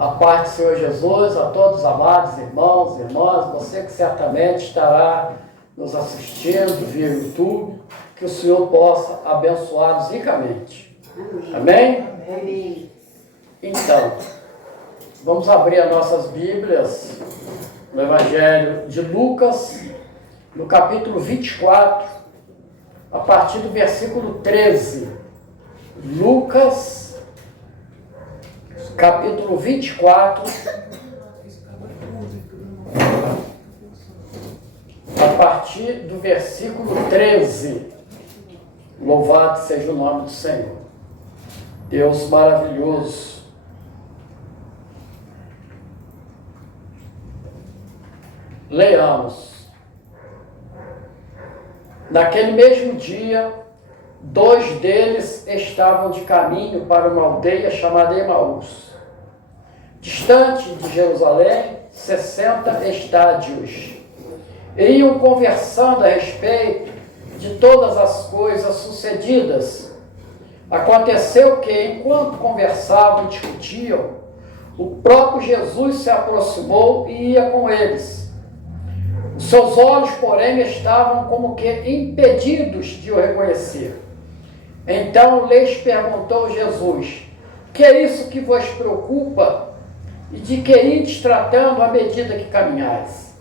A paz do Senhor Jesus, a todos os amados irmãos e irmãs, você que certamente estará nos assistindo via YouTube, que o Senhor possa abençoá-los ricamente. Amém? Amém. Então, vamos abrir as nossas Bíblias no Evangelho de Lucas, no capítulo 24, a partir do versículo 13. Lucas, capítulo 24, a partir do versículo 13. Louvado seja o nome do Senhor. Deus maravilhoso. Leamos. Naquele mesmo dia, 2 deles estavam de caminho para uma aldeia chamada Emaús, distante de Jerusalém, 60 estádios. Iam conversando a respeito de todas as coisas sucedidas. Aconteceu que, enquanto conversavam e discutiam, o próprio Jesus se aproximou e ia com eles. Os seus olhos, porém, estavam como que impedidos de o reconhecer. Então lhes perguntou Jesus: que é isso que vos preocupa? E de que ides tratando à medida que caminhais?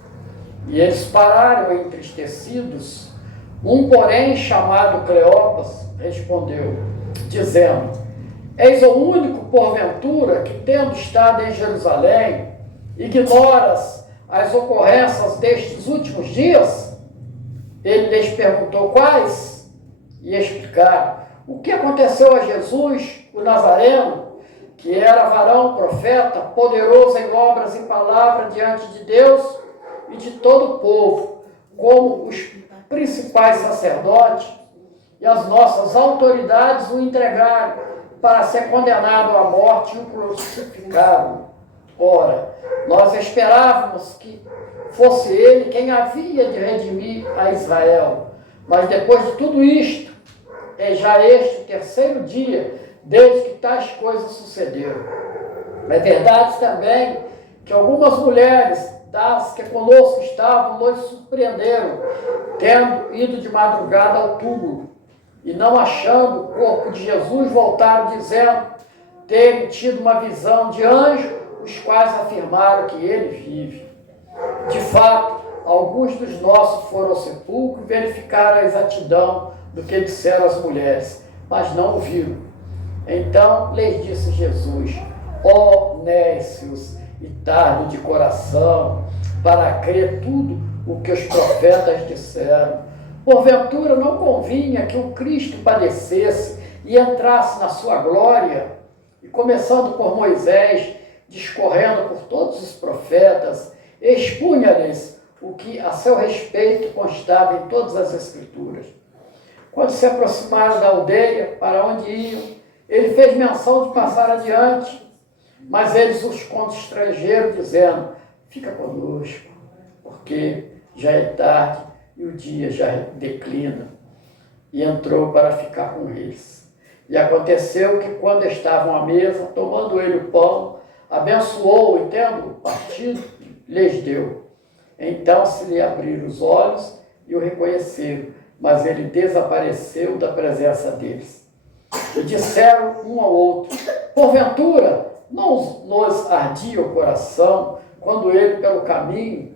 E eles pararam entristecidos. Um, porém, chamado Cleopas, respondeu, dizendo: eis o único, porventura, que, tendo estado em Jerusalém, ignoras as ocorrências destes últimos dias? Ele lhes perguntou quais, e explicaram o que aconteceu a Jesus, o Nazareno, que era varão profeta, poderoso em obras e palavras diante de Deus e de todo o povo, como os principais sacerdotes e as nossas autoridades o entregaram para ser condenado à morte e o crucificaram. Ora, nós esperávamos que fosse ele quem havia de redimir a Israel. Mas depois de tudo isto, é já este o 3º dia desde que tais coisas sucederam. É verdade também que algumas mulheres das que conosco estavam nos surpreenderam, tendo ido de madrugada ao túmulo, e não achando o corpo de Jesus, voltaram dizendo terem tido uma visão de anjo, os quais afirmaram que ele vive. De fato, alguns dos nossos foram ao sepulcro e verificaram a exatidão do que disseram as mulheres, mas não o viram. Então lhes disse Jesus: ó nécios e tardo de coração, para crer tudo o que os profetas disseram. Porventura não convinha que o Cristo padecesse e entrasse na sua glória? E começando por Moisés, discorrendo por todos os profetas, expunha-lhes o que a seu respeito constava em todas as Escrituras. Quando se aproximaram da aldeia para onde iam, ele fez menção de passar adiante, mas eles os constrangeram, dizendo: fica conosco, porque já é tarde e o dia já declina. E entrou para ficar com eles. E aconteceu que, quando estavam à mesa, tomando ele o pão, abençoou e, tendo partido, lhes deu. Então se lhe abriram os olhos e o reconheceram, mas ele desapareceu da presença deles. E disseram um ao outro: porventura não nos ardia o coração quando ele pelo caminho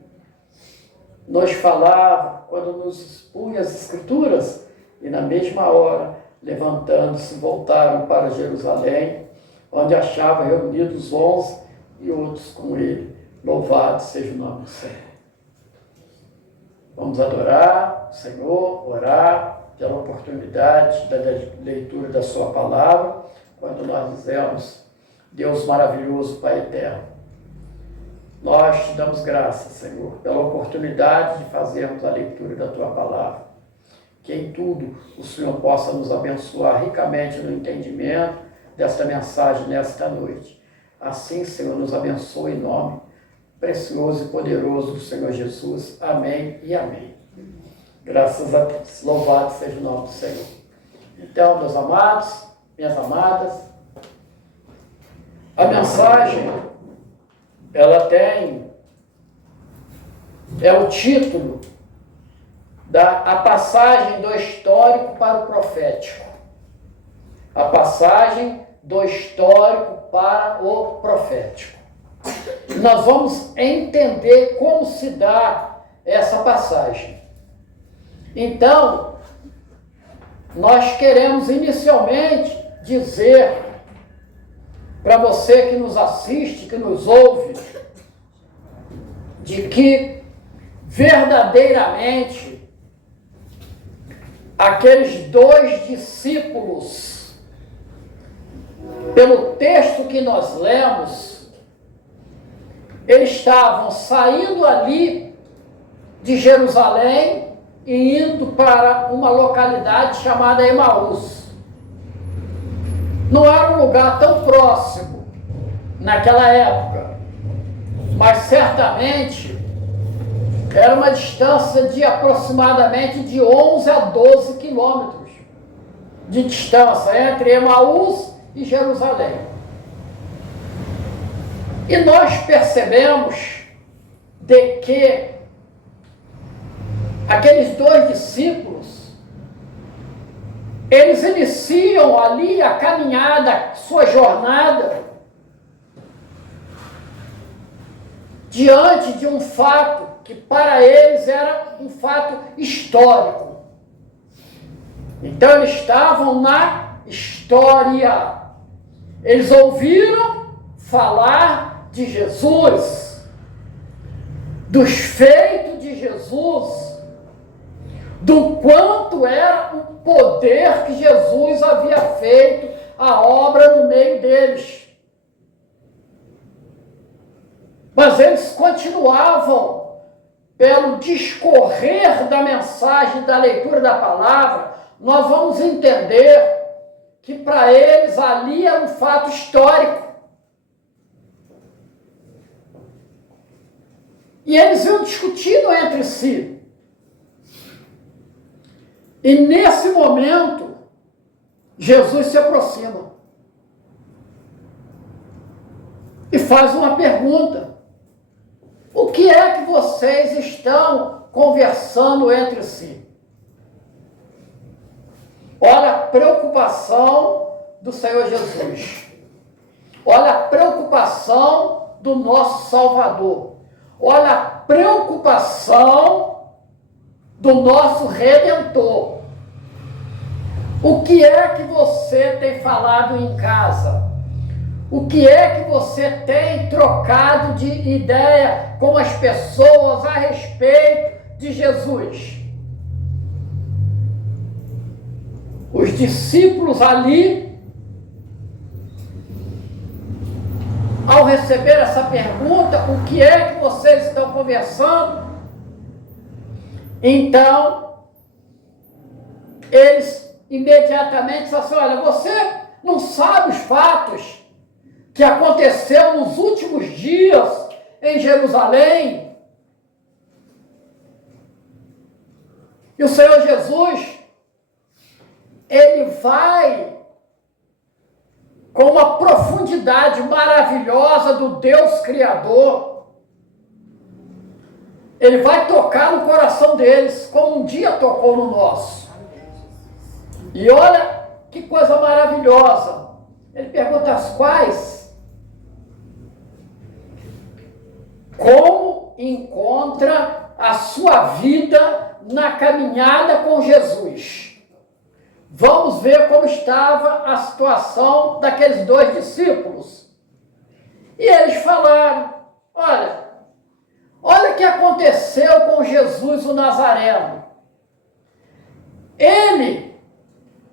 nos falava, quando nos expunha as Escrituras? E na mesma hora, levantando-se, voltaram para Jerusalém, onde achava reunidos 11 e outros com ele. Louvado seja o nome do Senhor. Vamos adorar o Senhor, orar pela oportunidade da leitura da sua palavra, quando nós dizemos: Deus maravilhoso, Pai eterno, nós te damos graças, Senhor, pela oportunidade de fazermos a leitura da tua palavra. Que em tudo o Senhor possa nos abençoar ricamente no entendimento desta mensagem nesta noite. Assim, Senhor, nos abençoe em nome precioso e poderoso do Senhor Jesus. Amém e amém. Graças a Deus. Louvado seja o nome do Senhor. Então, meus amados, minhas amadas, a mensagem ela tem, é o título a passagem do histórico para o profético. A passagem do histórico para o profético. Nós vamos entender como se dá essa passagem. Então, nós queremos inicialmente dizer para você que nos assiste, que nos ouve, de que verdadeiramente aqueles 2 discípulos, pelo texto que nós lemos, eles estavam saindo ali de Jerusalém e indo para uma localidade chamada Emaús. Não era um lugar tão próximo naquela época, mas certamente era uma distância de aproximadamente de 11 a 12 quilômetros de distância entre Emaús e Jerusalém. E nós percebemos de que aqueles 2 discípulos, eles iniciam ali a caminhada, sua jornada, diante de um fato que para eles era um fato histórico. Então eles estavam na história. Eles ouviram falar de Jesus, dos feitos de Jesus, do quanto era o poder que Jesus havia feito a obra no meio deles. Mas eles continuavam, pelo discorrer da mensagem, da leitura da palavra, nós vamos entender que para eles ali era um fato histórico. E eles iam discutindo entre si. E nesse momento, Jesus se aproxima e faz uma pergunta: o que é que vocês estão conversando entre si? Olha a preocupação do Senhor Jesus. Olha a preocupação do nosso Salvador. Olha a preocupação do nosso Redentor. O que é que você tem falado em casa? O que é que você tem trocado de ideia com as pessoas a respeito de Jesus? Os discípulos ali, ao receber essa pergunta, o que é que vocês estão conversando? Então, eles imediatamente falam assim: olha, você não sabe os fatos que aconteceu nos últimos dias em Jerusalém? E o Senhor Jesus, ele vai com uma profundidade maravilhosa do Deus Criador. Ele vai tocar no coração deles, como um dia tocou no nosso. E olha que coisa maravilhosa. Ele pergunta: as quais? Como encontra a sua vida na caminhada com Jesus? Vamos ver como estava a situação daqueles 2 discípulos. E eles falaram: olha o que aconteceu com Jesus o Nazareno. Ele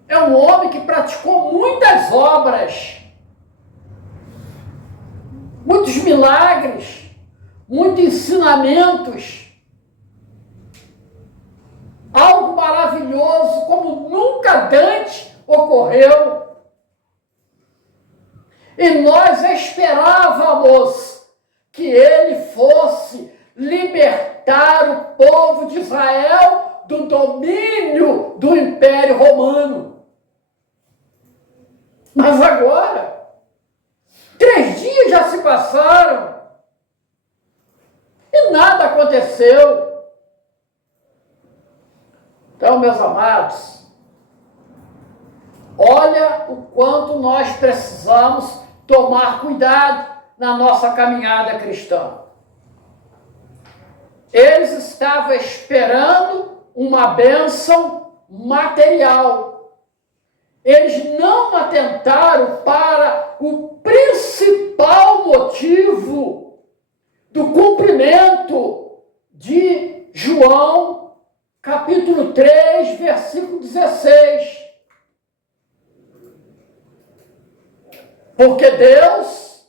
é um homem que praticou muitas obras, muitos milagres, muitos ensinamentos, algo maravilhoso como nunca antes ocorreu. E nós esperávamos que ele fosse libertar o povo de Israel do domínio do Império Romano. Mas agora, 3 dias já se passaram aconteceu. Então, meus amados, olha o quanto nós precisamos tomar cuidado na nossa caminhada cristã. Eles estavam esperando uma bênção material. Eles não atentaram para o principal motivo do cumprimento de João, capítulo 3, versículo 16. Porque Deus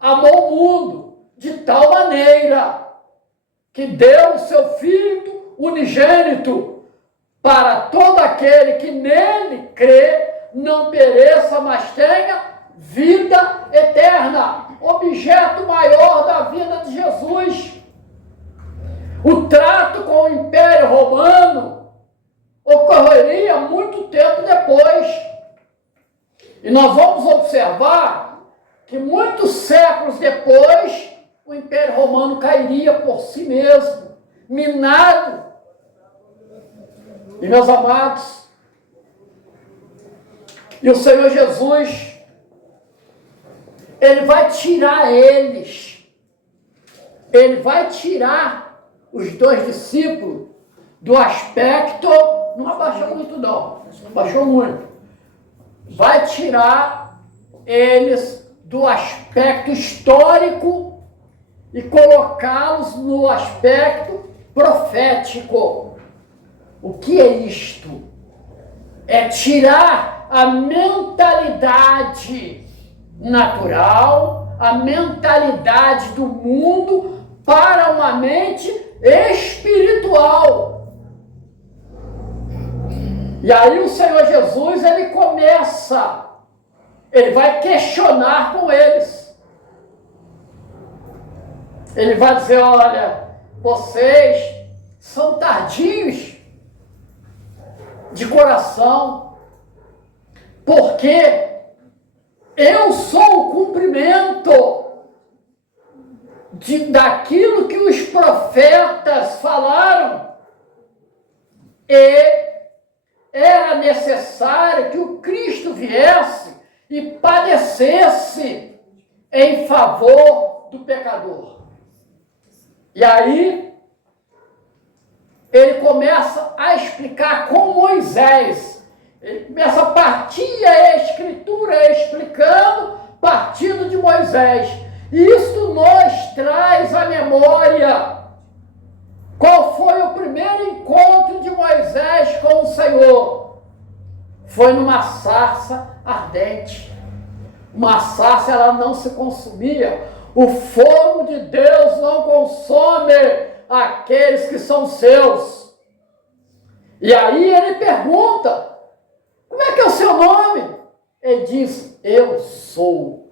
amou o mundo de tal maneira que deu o seu Filho unigênito para todo aquele que nele crê, não pereça, mas tenha vida eterna. Objeto maior da vida de Jesus. O trato com o Império Romano ocorreria muito tempo depois. E nós vamos observar que muitos séculos depois, o Império Romano cairia por si mesmo, minado. E, meus amados, e o Senhor Jesus, Ele vai tirar eles, Ele vai tirar os dois discípulos do aspecto, não abaixou muito não, abaixou muito, vai tirar eles do aspecto histórico e colocá-los no aspecto profético. O que é isto? É tirar a mentalidade natural, a mentalidade do mundo para uma mente espiritual. E aí o Senhor Jesus, ele começa, ele vai questionar com eles. Ele vai dizer, olha, vocês são tardios de coração, porque eu sou o cumprimento daquilo que os profetas falaram, e era necessário que o Cristo viesse e padecesse em favor do pecador. E aí, ele começa a explicar com Moisés. Ele começa a partir a Escritura explicando, partindo de Moisés. E isso nos traz à memória qual foi o primeiro encontro de Moisés com o Senhor. Foi numa sarça ardente. Uma sarça, ela não se consumia. O fogo de Deus não consome aqueles que são seus. E aí ele pergunta, como é que é o seu nome? Ele diz, eu sou.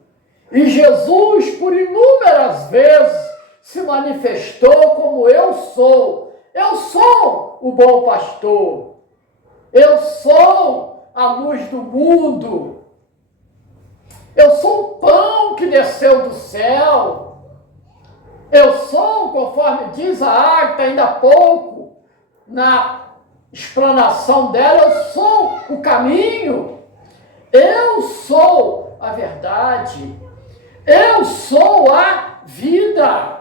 E Jesus, por inúmeras vezes, se manifestou como eu sou. Eu sou o bom pastor. Eu sou a luz do mundo. Eu sou o pão que desceu do céu. Eu sou, conforme diz a Ágata ainda há pouco, na explanação dela, eu sou o caminho. Eu sou a verdade. Eu sou a vida.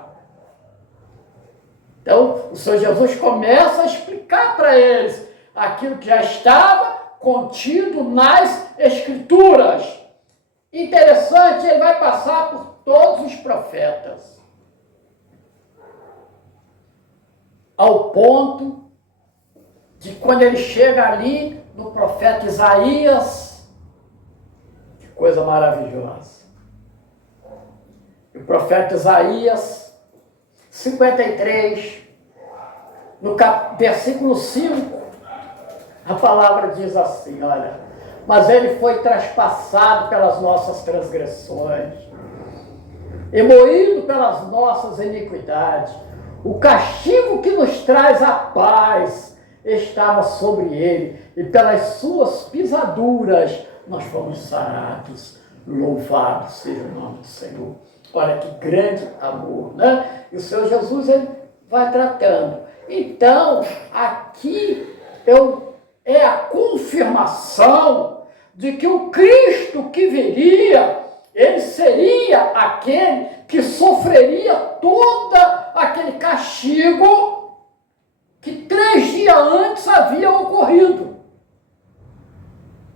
Então, o Senhor Jesus começa a explicar para eles aquilo que já estava contido nas Escrituras. Interessante, ele vai passar por todos os profetas, ao ponto de quando ele chega ali no profeta Isaías, que coisa maravilhosa. O profeta Isaías 53, no versículo 5, a palavra diz assim, olha, mas ele foi traspassado pelas nossas transgressões e moído pelas nossas iniquidades. O castigo que nos traz a paz estava sobre ele, e pelas suas pisaduras nós fomos sarados. Louvado seja o nome do Senhor. Olha que grande amor, né? E o Senhor Jesus, ele vai tratando. Então, aqui é a confirmação de que o Cristo que viria, ele seria aquele que sofreria todo aquele castigo que 3 dias antes havia ocorrido.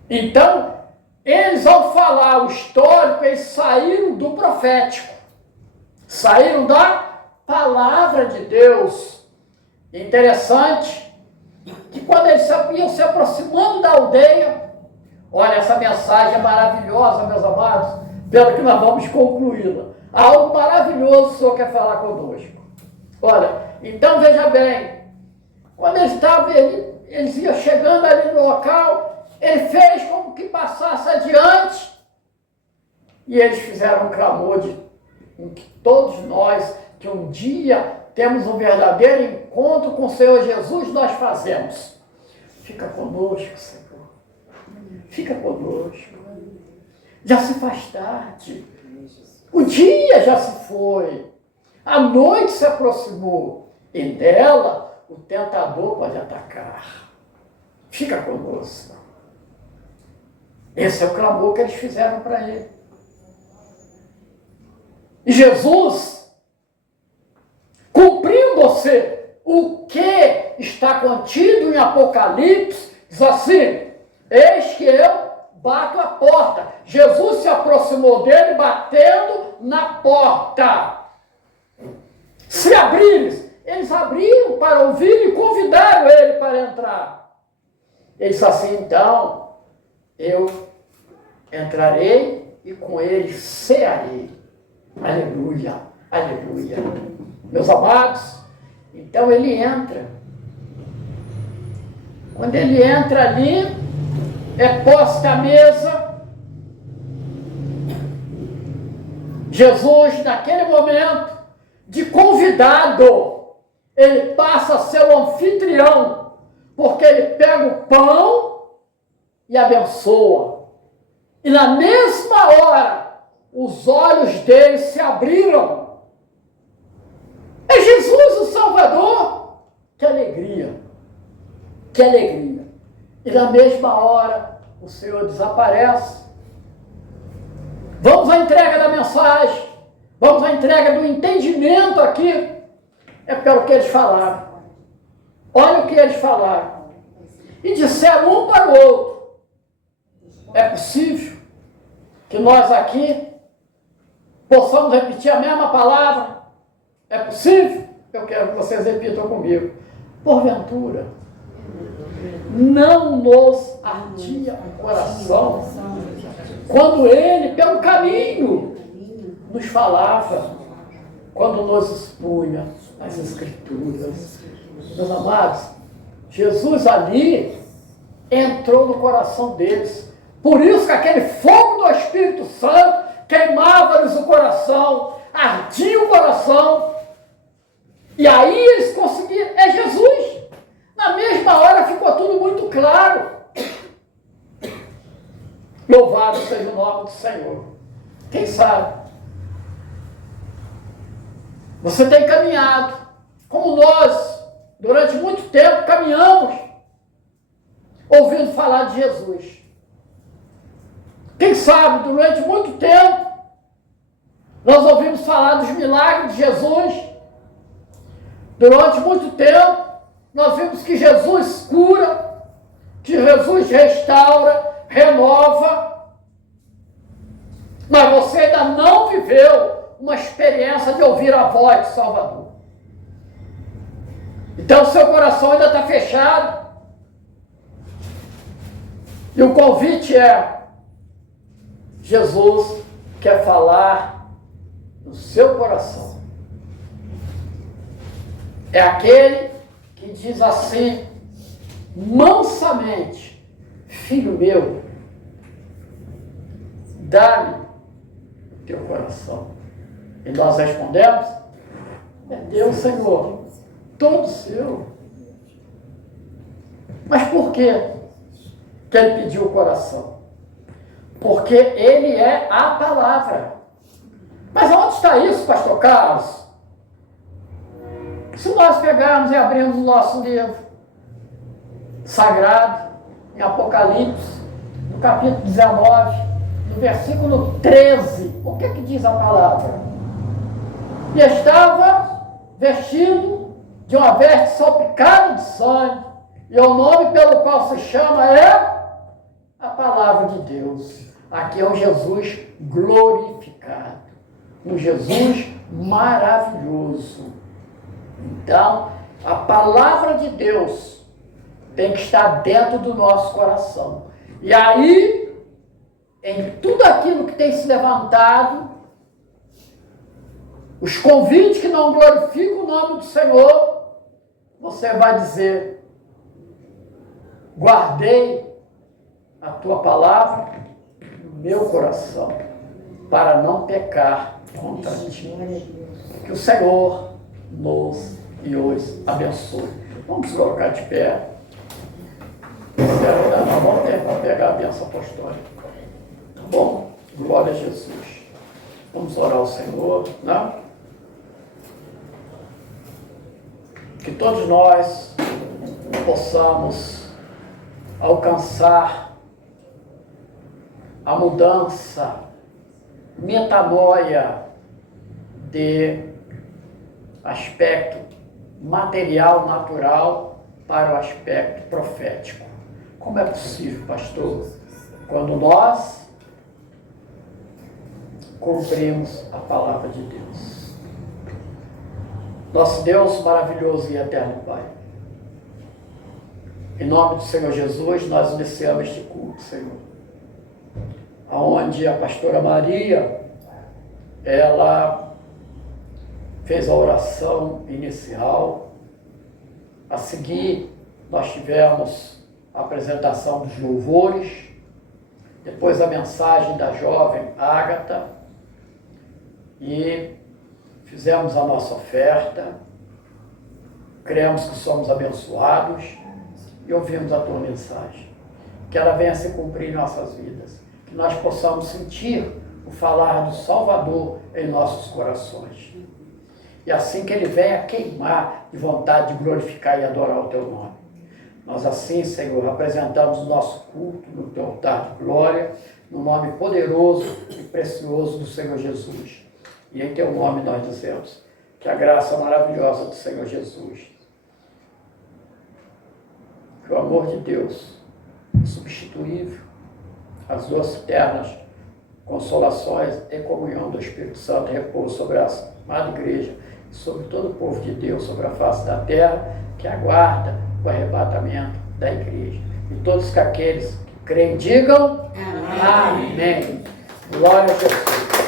Então, eles, ao falar o histórico, eles saíram do profético, saíram da palavra de Deus. Interessante que quando eles iam se aproximando da aldeia, olha, essa mensagem é maravilhosa, meus amados, pelo que nós vamos concluí-la. Algo maravilhoso o Senhor quer falar conosco. Olha, então veja bem, quando eles iam chegando ali no local, ele fez como que passasse adiante, e eles fizeram um clamor de que todos nós, que um dia temos um verdadeiro encontro com o Senhor Jesus, nós fazemos. Fica conosco, Senhor. Fica conosco. Já se faz tarde. O dia já se foi. A noite se aproximou. E nela o tentador pode atacar. Fica conosco. Esse é o clamor que eles fizeram para ele. E Jesus, cumprindo-se o que está contido em Apocalipse, diz assim: eis que eu bato a porta. Jesus se aproximou dele batendo na porta. Se abrires, eles abriram para ouvir e convidaram ele para entrar. Ele disse assim: então, eu entrarei e com ele cearei. Aleluia, aleluia. Meus amados, então ele entra. Quando ele entra ali, é posta a mesa. Jesus, naquele momento de convidado, ele passa a ser o anfitrião, porque ele pega o pão e abençoa. E na mesma hora, os olhos dele se abriram. É Jesus o Salvador. Que alegria, que alegria. E na mesma hora, o Senhor desaparece. Vamos à entrega da mensagem. Vamos à entrega do entendimento aqui. É pelo que eles falaram. Olha o que eles falaram. E disseram um para o outro: é possível que nós aqui possamos repetir a mesma palavra? É possível? Eu quero que vocês repitam comigo. Porventura, não nos ardia o coração quando ele, pelo caminho, nos falava, quando nos expunha as Escrituras. Meus amados, Jesus ali entrou no coração deles. Por isso que aquele fogo do Espírito Santo queimava-lhes o coração, ardia o coração. E aí eles conseguiram, é Jesus. Na mesma hora ficou tudo muito claro. Louvado seja o nome do Senhor. Quem sabe? Você tem caminhado, como nós, durante muito tempo caminhamos, ouvindo falar de Jesus. Quem sabe, durante muito tempo, nós ouvimos falar dos milagres de Jesus. Durante muito tempo, nós vimos que Jesus cura, que Jesus restaura, renova. Mas você ainda não viveu uma experiência de ouvir a voz do Salvador. Então, seu coração ainda está fechado. E o convite é: Jesus quer falar no seu coração. É aquele que diz assim, mansamente: filho meu, dá-me o teu coração. E nós respondemos: é Deus, Senhor, todo seu. Mas por quê que ele pediu o coração? Porque ele é a palavra. Mas onde está isso, pastor Carlos? Se nós pegarmos e abrirmos o nosso livro sagrado, em Apocalipse, no capítulo 19, no versículo 13, o que diz a palavra? E estava vestido de uma veste salpicada de sangue, e o nome pelo qual se chama é a palavra de Deus. Aqui é um Jesus glorificado, um Jesus maravilhoso. Então, a palavra de Deus tem que estar dentro do nosso coração. E aí, em tudo aquilo que tem se levantado, os convites que não glorificam o nome do Senhor, você vai dizer: guardei a tua palavra no meu coração, para não pecar contra ti. Que o Senhor nos e os abençoe. Vamos colocar de pé. Vamos pegar a bênção apostólica. Tá bom? Glória a Jesus. Vamos orar ao Senhor, né? Que todos nós possamos alcançar a mudança, metanoia de aspecto material, natural, para o aspecto profético. Como é possível, pastor? Quando nós cumprimos a palavra de Deus. Nosso Deus maravilhoso e eterno Pai, em nome do Senhor Jesus, nós iniciamos este culto, Senhor, onde a pastora Maria, ela fez a oração inicial. A seguir, nós tivemos a apresentação dos louvores, depois a mensagem da jovem Ágata, e fizemos a nossa oferta, cremos que somos abençoados e ouvimos a tua mensagem. Que ela venha se cumprir em nossas vidas, que nós possamos sentir o falar do Salvador em nossos corações. E assim que ele venha queimar de vontade de glorificar e adorar o teu nome. Nós assim, Senhor, apresentamos o nosso culto no teu altar de glória, no nome poderoso e precioso do Senhor Jesus. E em teu nome nós dizemos que a graça maravilhosa do Senhor Jesus, que o amor de Deus, insubstituível, as duas eternas consolações e comunhão do Espírito Santo repousam sobre a amada igreja, sobre todo o povo de Deus, sobre a face da terra, que aguarda o arrebatamento da igreja. E todos aqueles que creem, digam amém. Glória a Jesus.